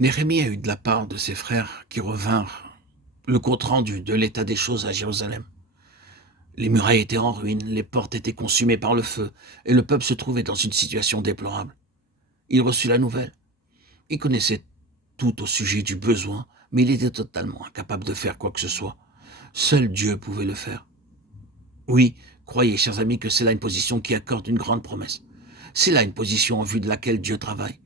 Néhémie a eu de la part de ses frères qui revinrent le compte-rendu de l'état des choses à Jérusalem. Les murailles étaient en ruine, les portes étaient consumées par le feu, et le peuple se trouvait dans une situation déplorable. Il reçut la nouvelle. Il connaissait tout au sujet du besoin, mais il était totalement incapable de faire quoi que ce soit. Seul Dieu pouvait le faire. Oui, croyez, chers amis, que c'est là une position qui accorde une grande promesse. C'est là une position en vue de laquelle Dieu travaille.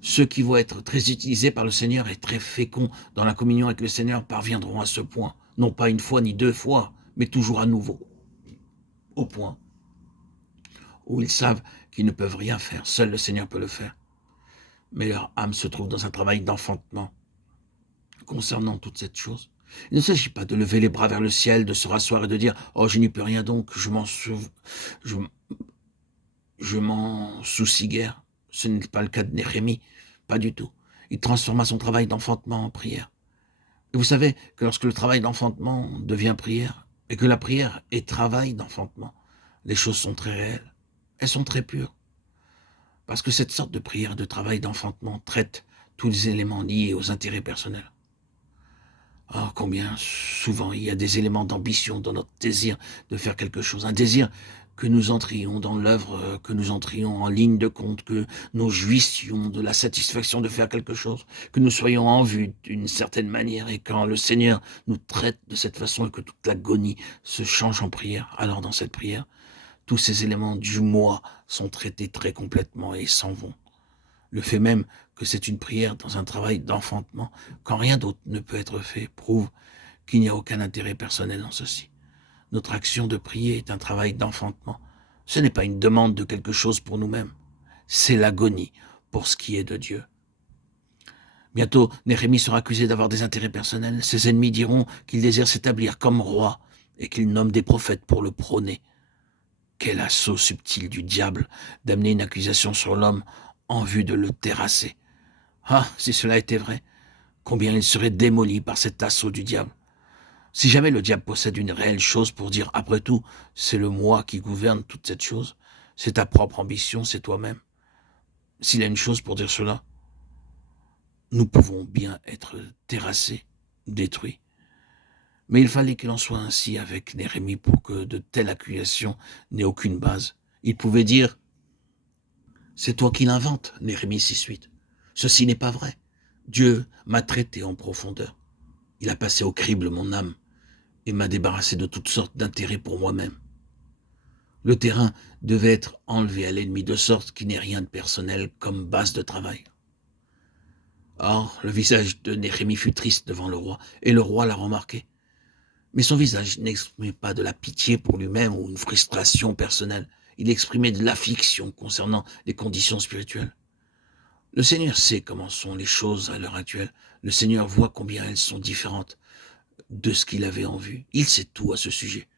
Ceux qui vont être très utilisés par le Seigneur et très féconds dans la communion avec le Seigneur parviendront à ce point, non pas une fois ni deux fois, mais toujours à nouveau, au point où ils savent qu'ils ne peuvent rien faire, seul le Seigneur peut le faire. Mais leur âme se trouve dans un travail d'enfantement concernant toute cette chose. Il ne s'agit pas de lever les bras vers le ciel, de se rasseoir et de dire « Oh, je n'y peux rien donc, je, je m'en soucie guère ». Ce n'est pas le cas de Néhémie, pas du tout. Il transforma son travail d'enfantement en prière. Et vous savez que lorsque le travail d'enfantement devient prière, et que la prière est travail d'enfantement, les choses sont très réelles. Elles sont très pures. Parce que cette sorte de prière, de travail d'enfantement, traite tous les éléments liés aux intérêts personnels. Oh, combien souvent il y a des éléments d'ambition dans notre désir de faire quelque chose. Un désir que nous entrions dans l'œuvre, que nous entrions en ligne de compte, que nous jouissions de la satisfaction de faire quelque chose, que nous soyons en vue d'une certaine manière. Et quand le Seigneur nous traite de cette façon et que toute l'agonie se change en prière, alors dans cette prière, tous ces éléments du moi sont traités très complètement et s'en vont. Le fait même que c'est une prière dans un travail d'enfantement, quand rien d'autre ne peut être fait, prouve qu'il n'y a aucun intérêt personnel dans ceci. Notre action de prier est un travail d'enfantement. Ce n'est pas une demande de quelque chose pour nous-mêmes. C'est l'agonie pour ce qui est de Dieu. Bientôt, Néhémie sera accusé d'avoir des intérêts personnels. Ses ennemis diront qu'il désire s'établir comme roi et qu'il nomme des prophètes pour le prôner. Quel assaut subtil du diable d'amener une accusation sur l'homme en vue de le terrasser. Ah, si cela était vrai, combien il serait démoli par cet assaut du diable. Si jamais le diable possède une réelle chose pour dire, après tout, c'est le moi qui gouverne toute cette chose, c'est ta propre ambition, c'est toi-même. S'il a une chose pour dire cela, nous pouvons bien être terrassés, détruits. Mais il fallait qu'il en soit ainsi avec Néhémie pour que de telles accusations n'aient aucune base. Il pouvait dire, c'est toi qui l'inventes, Néhémie 6:8. Ceci n'est pas vrai. Dieu m'a traité en profondeur. Il a passé au crible mon âme et m'a débarrassé de toutes sortes d'intérêts pour moi-même. Le terrain devait être enlevé à l'ennemi de sorte qu'il n'ait rien de personnel comme base de travail. Or, le visage de Néhémie fut triste devant le roi, et le roi l'a remarqué. Mais son visage n'exprimait pas de la pitié pour lui-même ou une frustration personnelle. Il exprimait de l'affliction concernant les conditions spirituelles. Le Seigneur sait comment sont les choses à l'heure actuelle. Le Seigneur voit combien elles sont différentes de ce qu'il avait en vue. Il sait tout à ce sujet.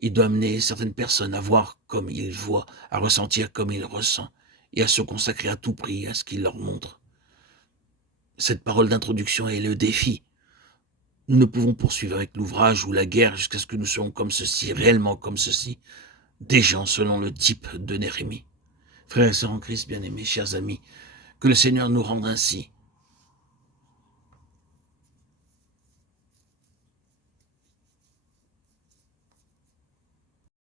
Il doit amener certaines personnes à voir comme il voit, à ressentir comme il ressent, et à se consacrer à tout prix à ce qu'il leur montre. Cette parole d'introduction est le défi. Nous ne pouvons poursuivre avec l'ouvrage ou la guerre jusqu'à ce que nous soyons comme ceci, réellement comme ceci, des gens selon le type de Néhémie. Frères et sœurs en Christ, bien-aimés, chers amis, que le Seigneur nous rende ainsi,